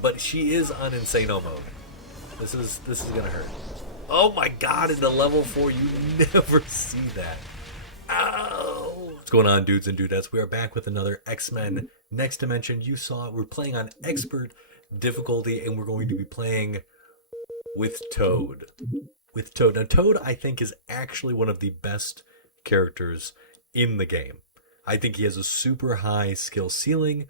But she is on Insano mode. This is gonna hurt. Oh my god, in the level 4, you never see that. Ow! What's going on, dudes and dudettes? We are back with another X-Men Next Dimension. You saw it. We're playing on expert difficulty, and we're going to be playing with Toad. Now, Toad, I think, is actually one of the best characters in the game. I think he has a super high skill ceiling,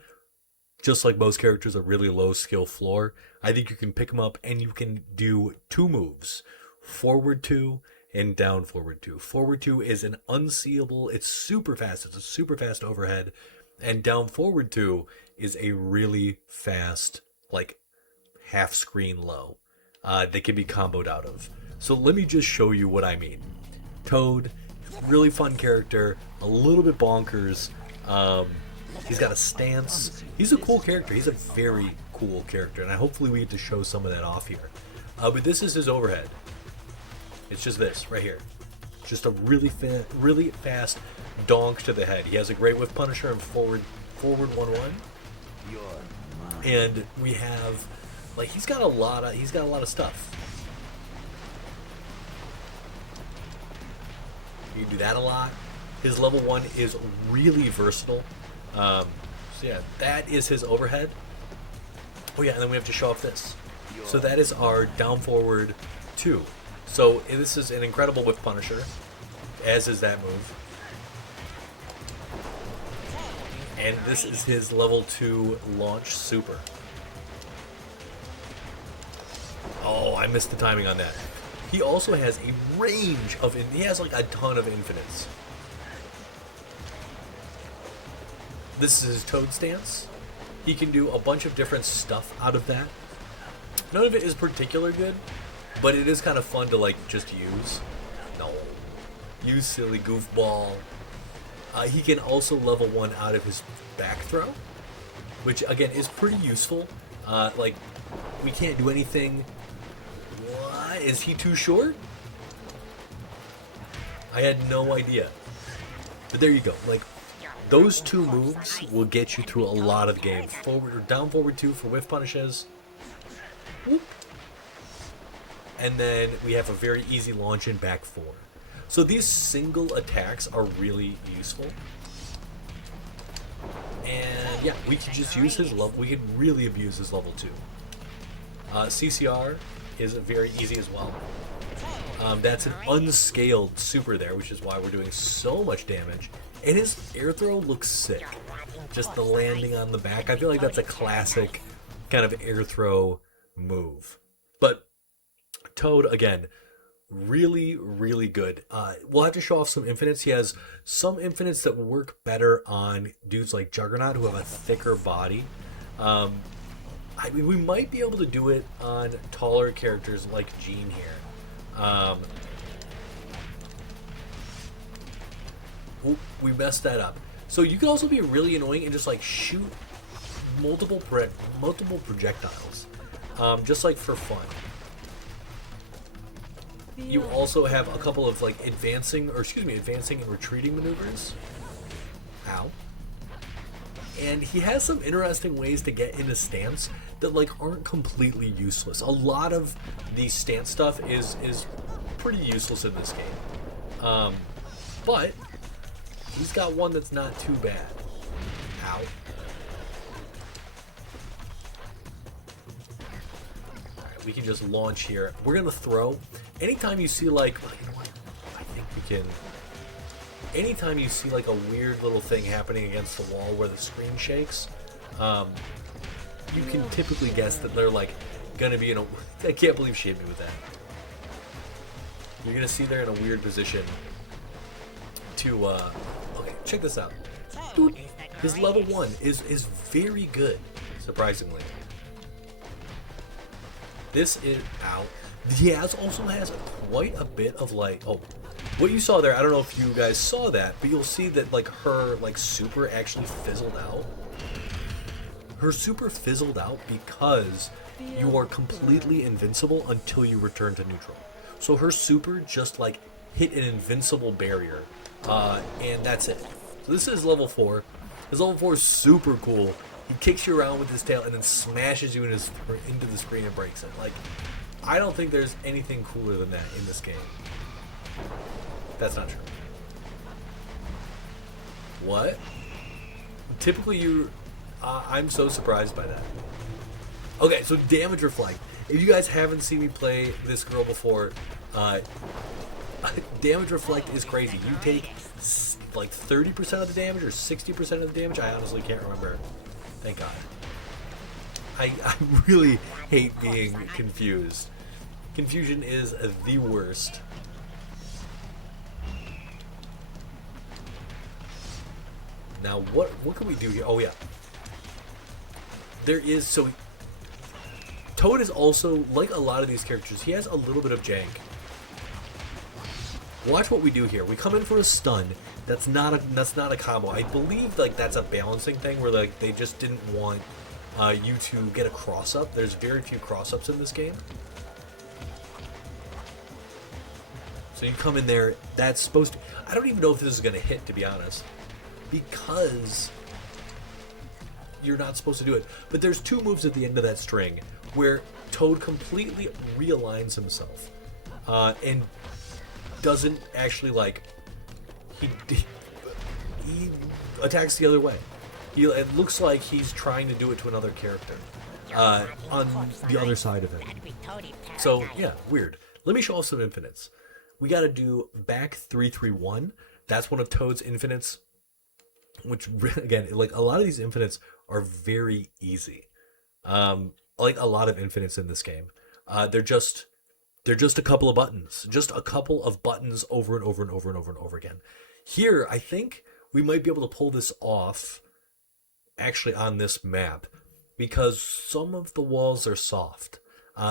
just like most characters, a really low skill floor. I think you can pick him up and you can do 2 moves. Forward 2 and down forward 2. Forward 2 is an unseeable, it's super fast. It's a super fast overhead. And down forward 2 is a really fast, like, half screen low that can be comboed out of. So let me just show you what I mean. Toad, really fun character, a little bit bonkers. He's got a stance. He's a cool character. He's a very cool character, and hopefully we get to show some of that off here. But this is his overhead. It's just this right here. Just a really fast donk to the head. He has a great whiff punisher and forward 1-1. And we have, like, he's got a lot of stuff. You can do that a lot. His level 1 is really versatile. So yeah, that is his overhead. Oh yeah, and then we have to show off this. So that is our down forward 2. So this is an incredible whiff punisher, as is that move. And this is his level 2 launch super. Oh, I missed the timing on that. He also has a range of, he has like a ton of infinites. This is his Toad stance. He can do a bunch of different stuff out of that. None of it is particular good, but it is kind of fun to, like, just use. No. Use silly goofball. He can also level 1 out of his back throw, which, again, is pretty useful. Like, we can't do anything. What? Is he too short? I had no idea. But there you go. Like, those 2 moves will get you through a lot of the game. Forward or down forward 2 for whiff punishes. Whoop. And then we have a very easy launch in back 4. So these single attacks are really useful. And yeah, we could just use his level. We could really abuse his level 2. CCR is very easy as well. That's an unscaled super there, which is why we're doing so much damage. And his air throw looks sick. Just the landing on the back. I feel like that's a classic kind of air throw move. But Toad, again, really, really good. We'll have to show off some infinites. He has some infinites that work better on dudes like Juggernaut who have a thicker body. I mean, we might be able to do it on taller characters like Jean here. Oop, we messed that up. So you can also be really annoying and just, like, shoot multiple projectiles, just like for fun. You also have a couple of, like, advancing and retreating maneuvers. Ow. And he has some interesting ways to get into stance that, like, aren't completely useless. A lot of the stance stuff is pretty useless in this game. But he's got one that's not too bad. Ow. Alright, we can just launch here. We're gonna throw. Anytime you see, like, you know what? I think we can. Anytime you see, like, a weird little thing happening against the wall where the screen shakes, you can typically guess that they're, like, gonna be in a. I can't believe she hit me with that. You're gonna see they're in a weird position to. Okay, check this out. Dude, his level 1 is very good, surprisingly. This is out. He also has quite a bit of, like, oh, what you saw there, I don't know if you guys saw that, but you'll see that, like, her, like, super actually fizzled out. Her super fizzled out because you are completely invincible until you return to neutral. So her super just, like, hit an invincible barrier, and that's it. So this is level 4. His level 4 is super cool. He kicks you around with his tail and then smashes you into the screen and breaks it. Like, I don't think there's anything cooler than that in this game. That's not true. What? Typically you... I'm so surprised by that. Okay, so Damage Reflect. If you guys haven't seen me play this girl before, Damage Reflect is crazy. You take like 30% of the damage or 60% of the damage. I honestly can't remember. Thank God. I really hate being confused. Confusion is the worst. Now, what can we do here? Oh, yeah. There is... So, Toad is also, like a lot of these characters, he has a little bit of jank. Watch what we do here. We come in for a stun. That's not a combo. I believe like that's a balancing thing where like they just didn't want you to get a cross up. There's very few cross ups in this game. So you come in there. That's supposed to... I don't even know if this is going to hit, to be honest, because you're not supposed to do it. But there's two moves at the end of that string where Toad completely realigns himself and doesn't actually like... He attacks the other way. It looks like he's trying to do it to another character on the other side of it. So, yeah, weird. Let me show off some infinites. We got to do back 331. That's one of Toad's infinites, which, again, like a lot of these infinites are very easy. Like a lot of infinites in this game. They're just a couple of buttons. Just a couple of buttons over and over and over and over and over again. Here, I think we might be able to pull this off actually on this map because some of the walls are soft.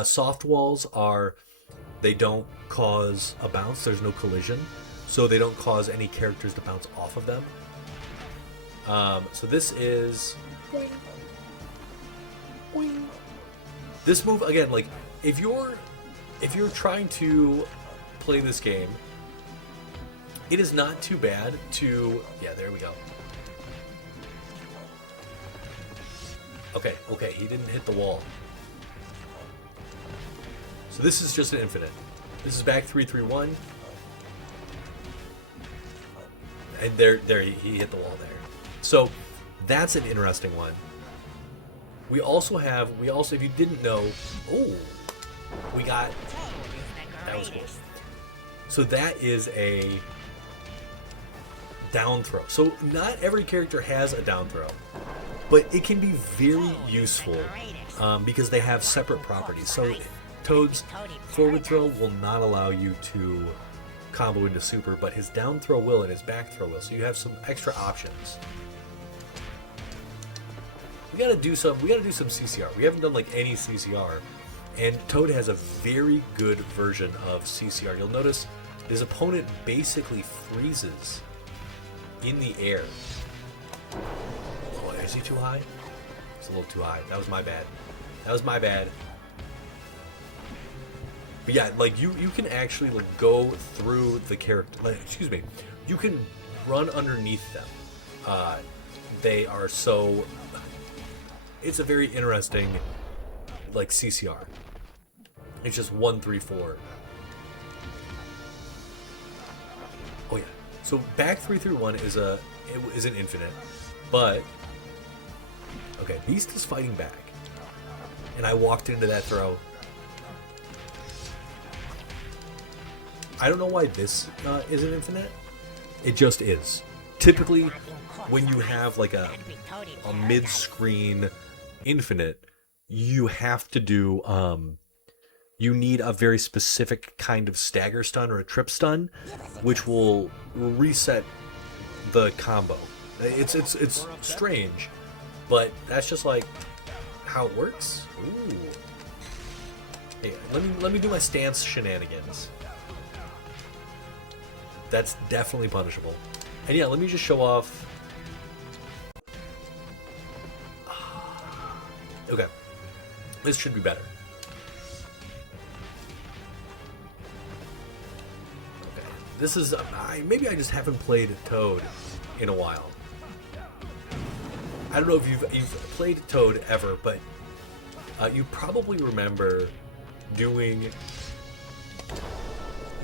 Soft walls are, they don't cause a bounce, there's no collision, so they don't cause any characters to bounce off of them. So this is... This move, again, like, if you're trying to play this game, it is not too bad to... Yeah, there we go. Okay, he didn't hit the wall. So this is just an infinite. This is back 331. And there he hit the wall there. So that's an interesting one. We also, if you didn't know, we got... That was cool. So that is a down throw. So not every character has a down throw, but it can be very useful because they have separate properties. So Toad's forward throw will not allow you to combo into super, but his down throw will and his back throw will. So you have some extra options. We gotta do some CCR. We haven't done like any CCR, and Toad has a very good version of CCR. You'll notice his opponent basically freezes in the air. Oh, is he too high? It's a little too high. That was my bad. But yeah, like you can actually like go through the character. Like, excuse me. You can run underneath them. They are so... It's a very interesting, like, CCR. It's just 1, 3, 4. Oh yeah. So back 3 through 1 is an infinite, but okay, Beast is fighting back, and I walked into that throw. I don't know why this is an infinite. It just is. Typically, when you have like a mid-screen infinite, you have to do you need a very specific kind of stagger stun or a trip stun, which will reset the combo. It's strange, but that's just like how it works. Ooh. Hey, let me do my stance shenanigans. That's definitely punishable. And yeah, let me just show off. Okay, this should be better. Okay, this is maybe I just haven't played Toad in a while. I don't know if you've played Toad ever, but you probably remember doing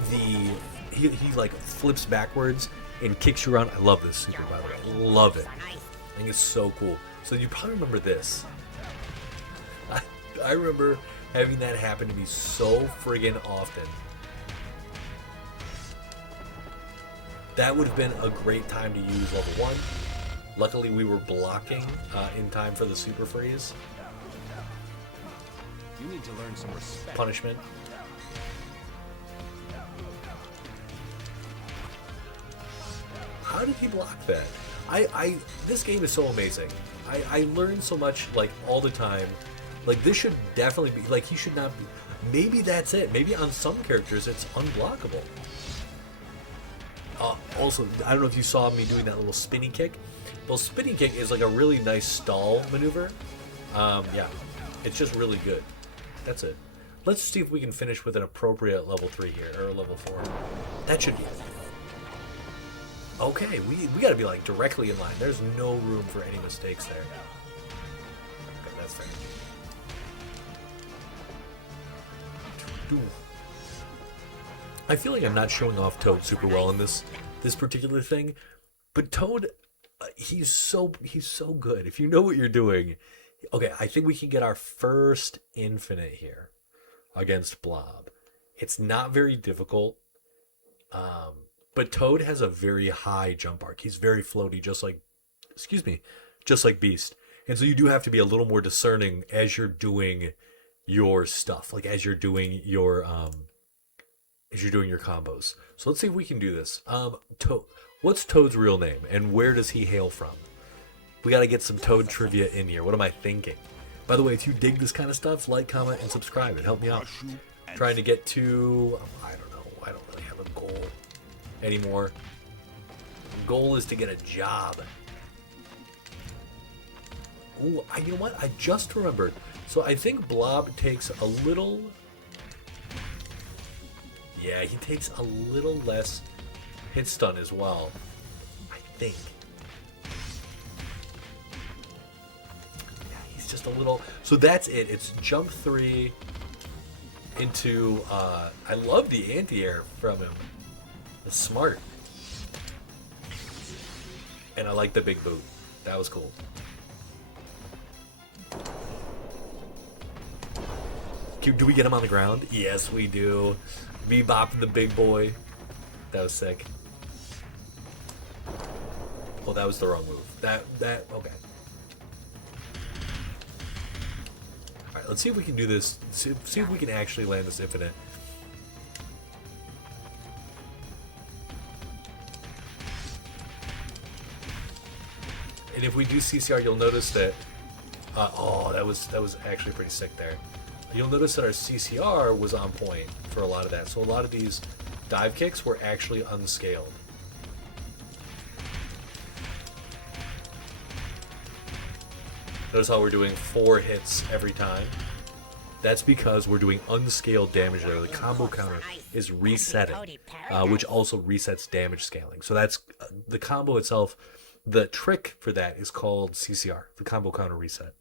the he like flips backwards and kicks you around. I love this super, by the way. Love it. I think it's so cool. So you probably remember this. I remember having that happen to me so friggin' often. That would have been a great time to use level 1. Luckily, we were blocking in time for the super freeze. You need to learn some respect. Punishment. How did he block that? This game is so amazing. I learn so much, like, all the time. Like, this should definitely be, like, he should not be. Maybe that's it. Maybe on some characters it's unblockable. Also, I don't know if you saw me doing that little spinning kick. Well, spinning kick is like a really nice stall maneuver. Yeah, it's just really good. That's it. Let's see if we can finish with an appropriate level 3 here, or level 4. That should be it. Okay, we gotta be like directly in line. There's no room for any mistakes there. Okay, that's fair. I feel like I'm not showing off Toad super well in this particular thing, but Toad, he's so good. If you know what you're doing, okay, I think we can get our first infinite here against Blob. It's not very difficult, but Toad has a very high jump arc. He's very floaty, just like Beast, and so you do have to be a little more discerning as you're doing your stuff, like as you're doing your combos. So let's see if we can do this. What's Toad's real name, and where does he hail from? We got to get some Toad trivia in here. What am I thinking? By the way, if you dig this kind of stuff, like, comment, and subscribe. It helped me out. Trying to get to, I don't know. I don't really have a goal anymore. The goal is to get a job. Ooh, you know what? I just remembered. So I think Blob takes a little... Yeah, he takes a little less hit stun as well, I think. Yeah, he's just a little... So that's it. It's jump 3 into... I love the anti-air from him. It's smart. And I like the big boot. That was cool. Do we get him on the ground? Yes, we do. Bebop the big boy. That was sick. Oh, that was the wrong move. Okay. Alright, let's see if we can do this. See if we can actually land this infinite. And if we do CCR, you'll notice that... oh, that was actually pretty sick there. You'll notice that our CCR was on point for a lot of that. So a lot of these dive kicks were actually unscaled. Notice how we're doing 4 hits every time. That's because we're doing unscaled damage there. The combo counter is resetting, which also resets damage scaling. So that's the combo itself. The trick for that is called CCR, the combo counter reset.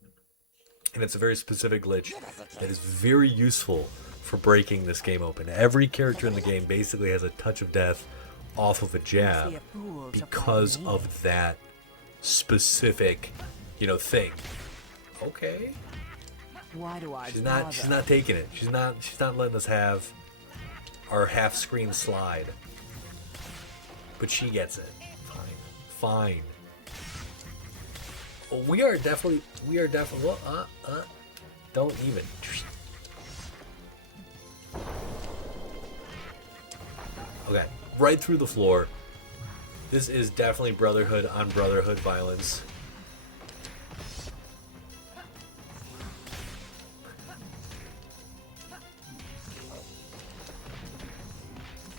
And it's a very specific glitch that is very useful for breaking this game open. Every character in the game basically has a touch of death off of a jab because of that specific, thing. Okay. Why do I? She's not taking it. She's not letting us have our half screen slide. But she gets it. Fine. Well, we are definitely, well, don't even. Okay, right through the floor. This is definitely Brotherhood on Brotherhood violence.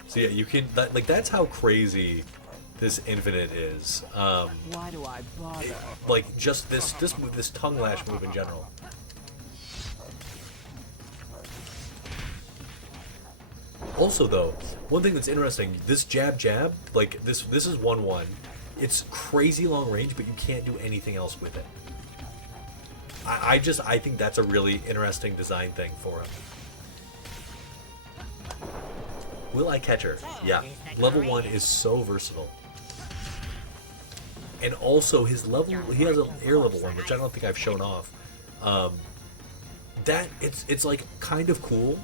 So yeah, you can, that's how crazy this infinite is. Why do I bother? Like just this move, this tongue lash move in general. Also though, one thing that's interesting, this jab, like this is 1-1. It's crazy long range, but you can't do anything else with it. I think that's a really interesting design thing for him. Will I catch her? Yeah. Level 1 is so versatile. And also his level, he has an air level 1, which I don't think I've shown off. That it's like kind of cool.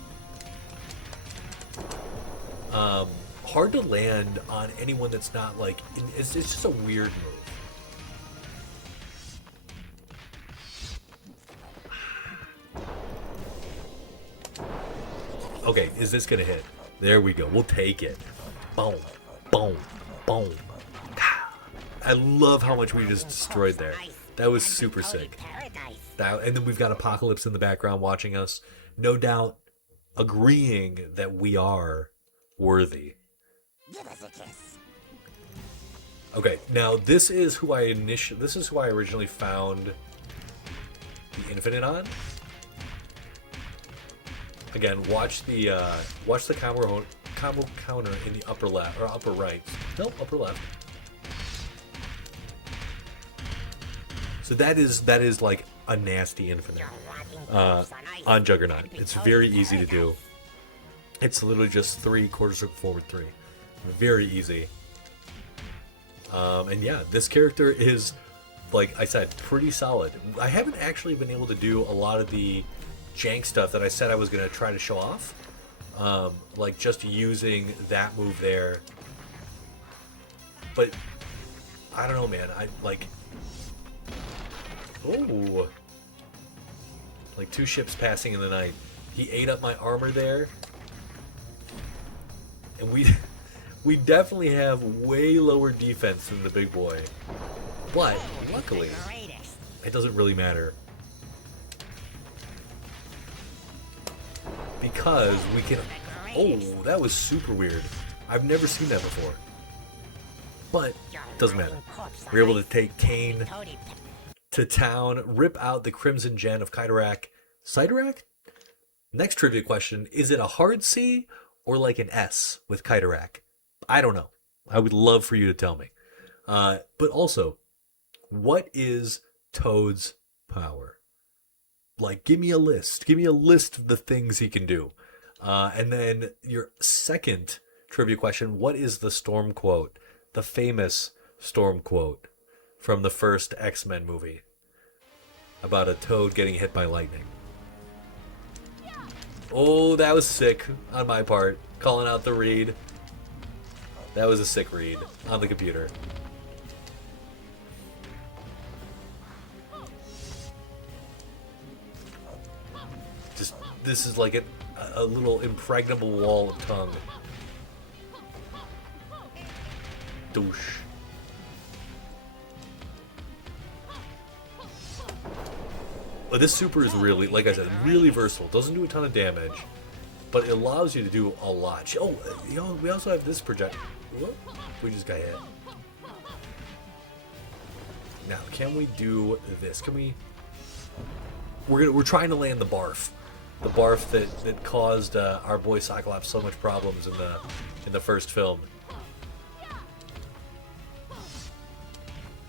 Hard to land on anyone that's not like, it's just a weird move. Okay, is this gonna hit? There we go. We'll take it. Boom, boom, boom. I love how much we just destroyed there. That was super sick. And then we've got Apocalypse in the background watching us, no doubt agreeing that we are worthy. Okay, now this is who I originally found the Infinite on. Again, watch the combo counter in the upper left or upper right. Nope, upper left. So that is like a nasty Infinite on Juggernaut. It's very easy to do. It's literally just 3 quarter circle forward 3. Very easy. And yeah, this character is, like I said, pretty solid. I haven't actually been able to do a lot of the jank stuff that I said I was going to try to show off. Like just using that move there. But I don't know, man. I like... Oh, like 2 ships passing in the night. He ate up my armor there, and we definitely have way lower defense than the big boy. But luckily, it doesn't really matter because we can. Oh, that was super weird. I've never seen that before. But it doesn't matter. We're able to take Kane to town, rip out the Crimson Gen of Kydorak. Cydorak? Next trivia question, is it a hard C or like an S with Kydorak? I don't know. I would love for you to tell me. But also, what is Toad's power? Like, give me a list. Give me a list of the things he can do. And then your second trivia question, what is the Storm quote? The famous Storm quote from the first X-Men movie about a Toad getting hit by lightning. Oh, that was sick on my part. Calling out the read. That was a sick read on the computer. Just, this is like a little impregnable wall of tongue. Douche. But this super is really, like I said, really versatile. Doesn't do a ton of damage, but it allows you to do a lot. Oh, you know, we also have this project. Whoop, we just got hit. Now, can we do this? Can we? We're trying to land the barf that caused our boy Cyclops so much problems in the first film.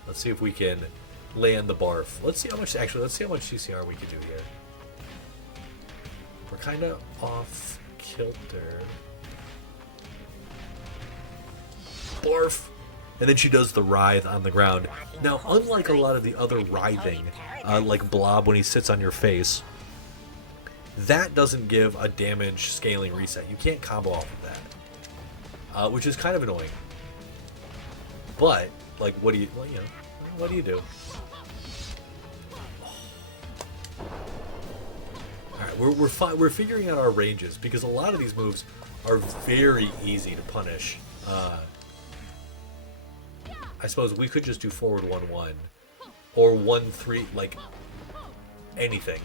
Let's see if we can land the barf. Let's see how much CCR we can do here. We're kind of off kilter. Barf! And then she does the writhe on the ground. Now, unlike a lot of the other writhing, like Blob when he sits on your face, that doesn't give a damage scaling reset. You can't combo off of that, which is kind of annoying. But like, what do you do? Alright, we're figuring out our ranges because a lot of these moves are very easy to punish. I suppose we could just do forward 1-1 or 1-3, like anything.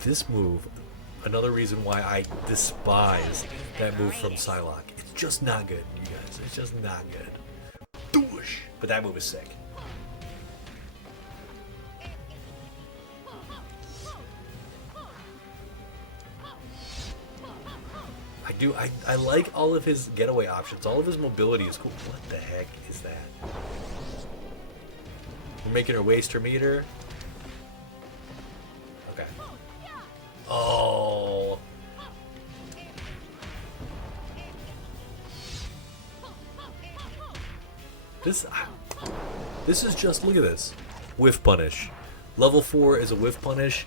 This move, another reason why I despise that move from Psylocke. It's just not good, you guys. It's just not good. Doosh! But that move is sick. I like all of his getaway options. All of his mobility is cool. What the heck is that? We're making her waste her meter. Okay. Oh. This is just, look at this. Whiff punish. Level 4 is a whiff punish.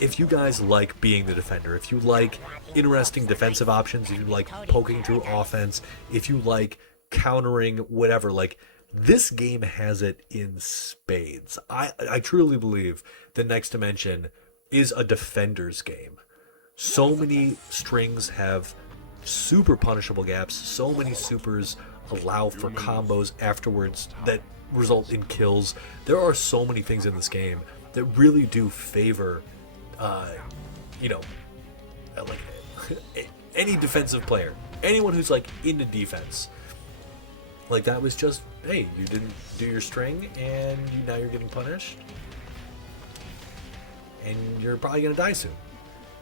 If you guys like being the defender, if you like interesting defensive options, if you like poking through offense, if you like countering whatever, like, this game has it in spades. I truly believe the Next Dimension is a defender's game. So many strings have super punishable gaps. So many supers allow for combos afterwards that result in kills. There are so many things in this game that really do favor, like any defensive player, anyone who's like into defense. Like, that was just, hey, you didn't do your string, and now you're getting punished, and you're probably gonna die soon.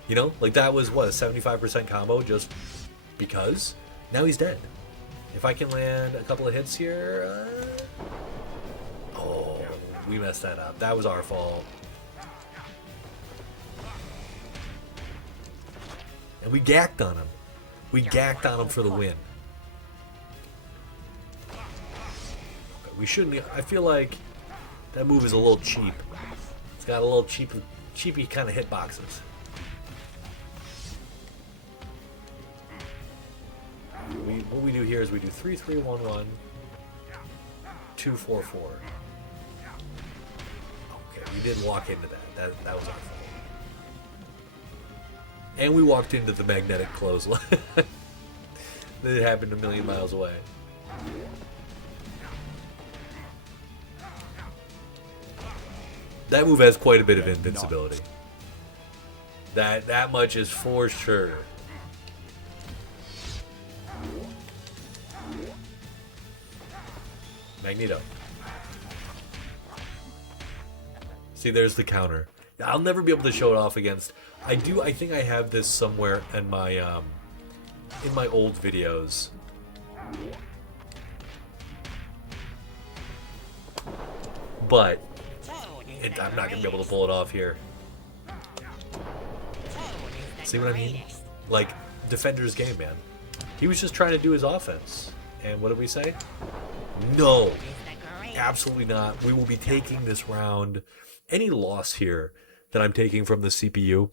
You know, like, that was what, a 75% combo just because. Now he's dead. If I can land a couple of hits here, oh, we messed that up. That was our fault. And we gacked on him. We gacked on him for the win. We shouldn't. I feel like that move is a little cheap. It's got a little cheapy kind of hitboxes. What we do here is we do 3-3-1-1, 2-4-4. Okay, we did walk into that. That was our fault. And we walked into the magnetic clothesline. That happened a million miles away. That move has quite a bit of invincibility. That much is for sure. Magneto. See, there's the counter. I'll never be able to show it off against. I think I have this somewhere in my old videos. But I'm not gonna be able to pull it off here. See what I mean? Like, Defender's game, man. He was just trying to do his offense. And what did we say? No. Absolutely not. We will be taking this round. Any loss here that I'm taking from the CPU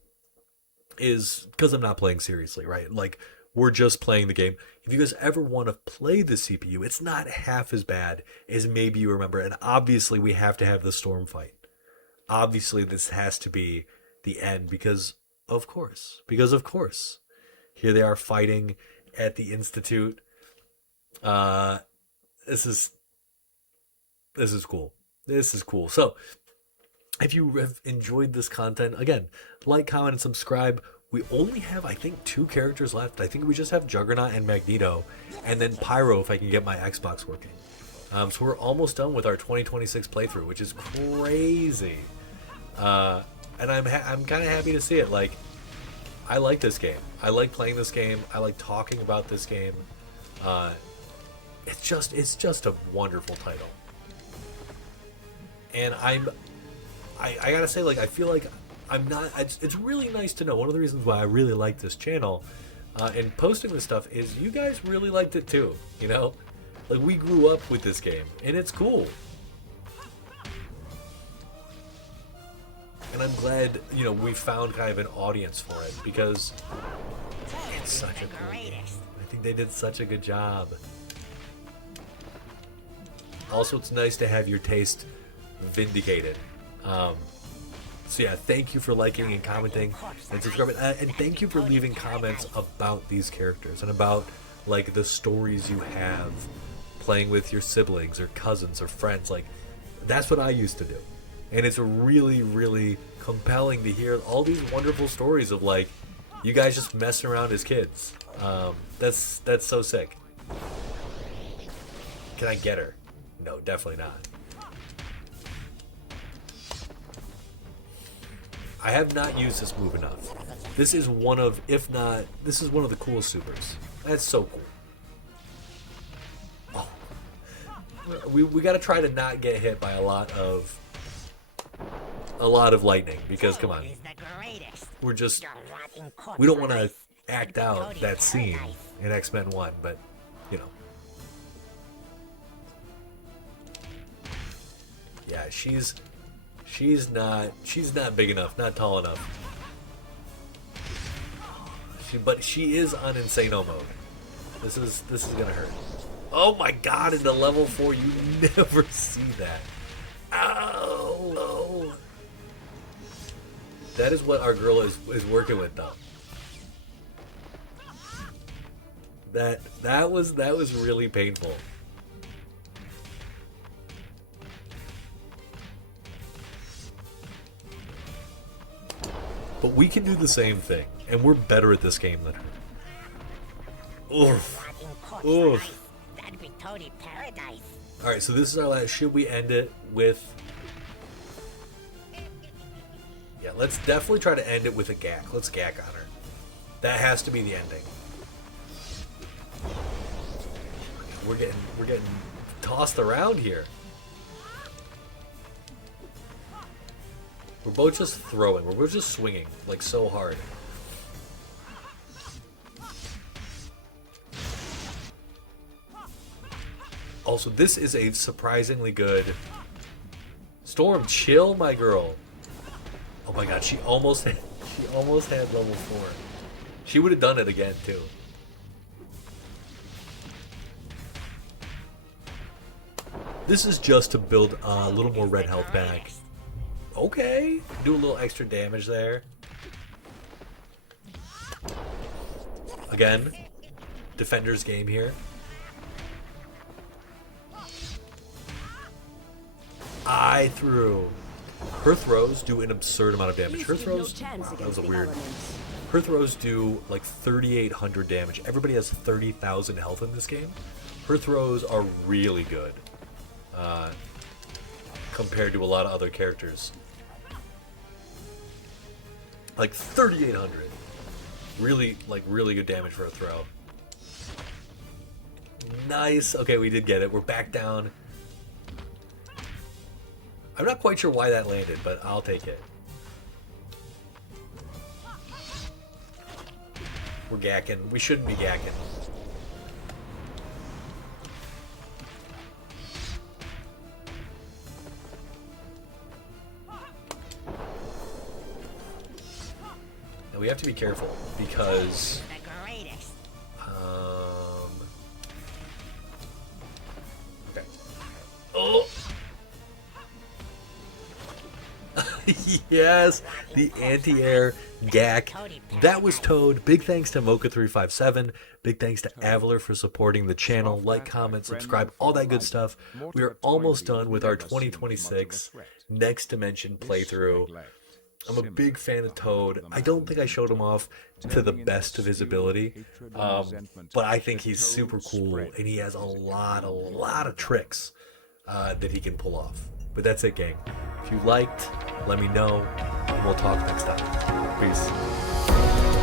is because I'm not playing seriously, right? Like, we're just playing the game. If you guys ever want to play the CPU, it's not half as bad as maybe you remember. And obviously, we have to have the storm fight. Obviously, this has to be the end because of course. Here they are fighting at the Institute. This is cool. This is cool. So, if you have enjoyed this content, again, like, comment, and subscribe. We only have, I think, 2 characters left. I think we just have Juggernaut and Magneto, and then Pyro if I can get my Xbox working. So we're almost done with our 2026 playthrough, which is crazy. And I'm kind of happy to see it. Like, I like this game. I like playing this game. I like talking about this game. It's just a wonderful title. And I gotta say, like, I feel like I'm not. It's really nice to know. One of the reasons why I really like this channel and posting this stuff is you guys really liked it too. You know, like, we grew up with this game, and it's cool. And I'm glad, we found kind of an audience for it because it's such a cool game. I think they did such a good job. Also, it's nice to have your taste vindicated. So yeah, thank you for liking and commenting and subscribing, and thank you for leaving comments about these characters and about, like, the stories you have playing with your siblings or cousins or friends. Like, that's what I used to do, and it's really, really compelling to hear all these wonderful stories of, like, you guys just messing around as kids. That's so sick. Can I get her? No, definitely not. I have not used this move enough. This is one of, if not, this is one of the coolest supers. That's so cool. Oh. we got to try to not get hit by a lot of lightning, because come on, we're just, we don't want to act out that scene in X-Men 1, but you know. Yeah, she's not big enough, not tall enough. But she is on Insano mode. This is gonna hurt. Oh my god, in the level 4 you never see that. Ow! Oh. That is what our girl is working with though. That was really painful. But we can do the same thing, and we're better at this game than her. Oof. Oof. That'd be Tony Paradise. Alright, so this is our last. Should we end it with... Yeah, let's definitely try to end it with a gack. Let's gack on her. That has to be the ending. We're getting tossed around here. We're both just throwing. We're both just swinging, like, so hard. Also, this is a surprisingly good... Storm, chill, my girl. Oh my god, she almost had level 4. She would have done it again, too. This is just to build a little more red health back. Okay, do a little extra damage there. Again, defender's game here. I threw. Her throws do an absurd amount of damage. Her throws, wow, that was a weird. Her throws do like 3,800 damage. Everybody has 30,000 health in this game. Her throws are really good compared to a lot of other characters. Like 3,800. Really, like, really good damage for a throw. Nice. Okay, we did get it. We're back down. I'm not quite sure why that landed, but I'll take it. We're gacking. We shouldn't be gacking. And we have to be careful because okay. Oh. Yes, the anti-air gack. That was Toad. Big thanks to Mocha357. Big thanks to Avaler for supporting the channel. Like, comment, subscribe, all that good stuff. We are almost done with our 2026 Next Dimension playthrough. I'm a big fan of Toad. I don't think I showed him off to the best of his ability, but I think he's super cool, and he has a lot of tricks that he can pull off. But that's it, gang. If you liked, let me know, and we'll talk next time. Peace.